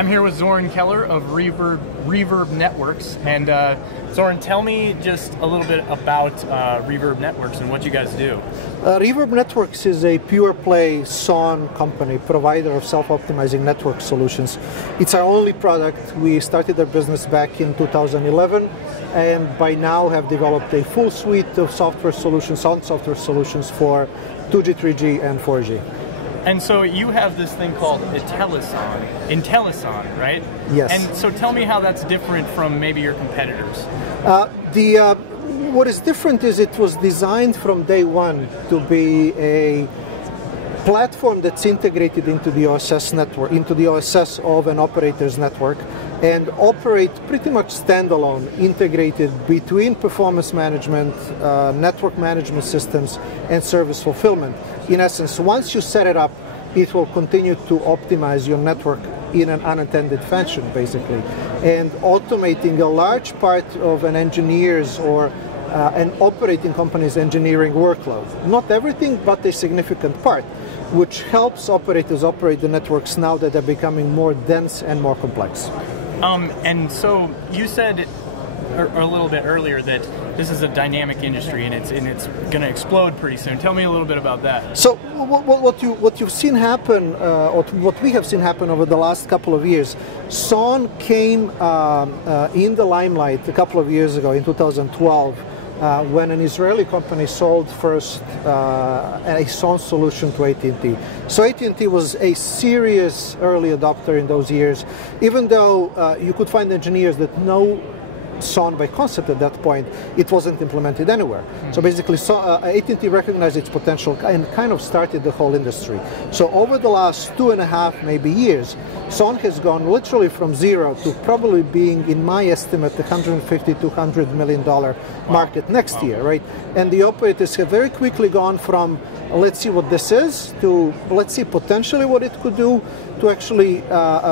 I'm here with Zorn Koehler of Reverb Networks. And Zorn, tell me just a little bit about Reverb Networks and what you guys do. Reverb Networks is a pure-play SON company, provider of self-optimizing network solutions. It's our only product. We started our business back in 2011, and by now have developed a full suite of software solutions, sound software solutions for 2G, 3G, and 4G. And so you have this thing called InteliSON, right? Yes. And so tell me how that's different from maybe your competitors. What is different is it was designed from day one to be a platform that's integrated into the OSS network, into the OSS of an operator's network, and operate pretty much standalone, integrated between performance management, network management systems, and service fulfillment. In essence, once you set it up, it will continue to optimize your network in an unattended fashion, basically, and automating a large part of an engineer's or an operating company's engineering workload. Not everything, but a significant part, which helps operators operate the networks now that they're becoming more dense and more complex. And so you said a little bit earlier that this is a dynamic industry and it's going to explode pretty soon. Tell me a little bit about that. So what you've seen happen, or what we have seen happen over the last couple of years, SON came in the limelight a couple of years ago in 2012. When an Israeli company sold first a SON solution to AT&T. So AT&T was a serious early adopter in those years, even though you could find engineers that know SON by concept at that point, it wasn't implemented anywhere. So basically AT&T recognized its potential and kind of started the whole industry. So over the last 2.5 maybe years, SON has gone literally from zero to probably being, in my estimate, the $150 to $200 million market next year, right? And the operators have very quickly gone from let's see what this is to let's see potentially what it could do to actually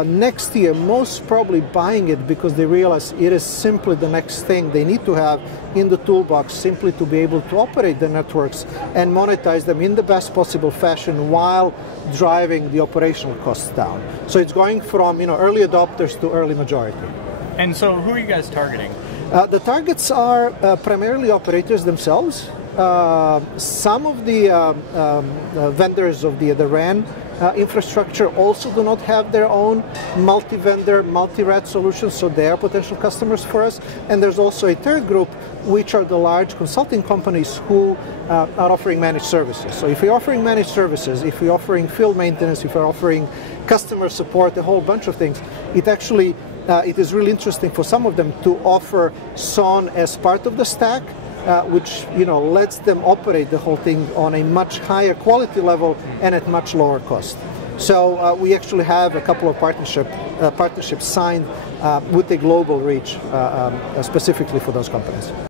next year most probably buying it because they realize it is simply the next thing they need to have in the toolbox simply to be able to operate the networks and monetize them in the best possible fashion while driving the operational costs down. So it's going from early adopters to early majority. And so who are you guys targeting? The targets are primarily operators themselves. Some of the vendors of the RAN infrastructure also do not have their own multi-vendor, multi-RAD solutions, so they are potential customers for us. And there's also a third group, which are the large consulting companies who are offering managed services. So if you're offering managed services, if you're offering field maintenance, if you're offering customer support, a whole bunch of things, it actually it is really interesting for some of them to offer SON as part of the stack, which lets them operate the whole thing on a much higher quality level and at much lower cost. So we actually have a couple of partnerships signed with a global reach specifically for those companies.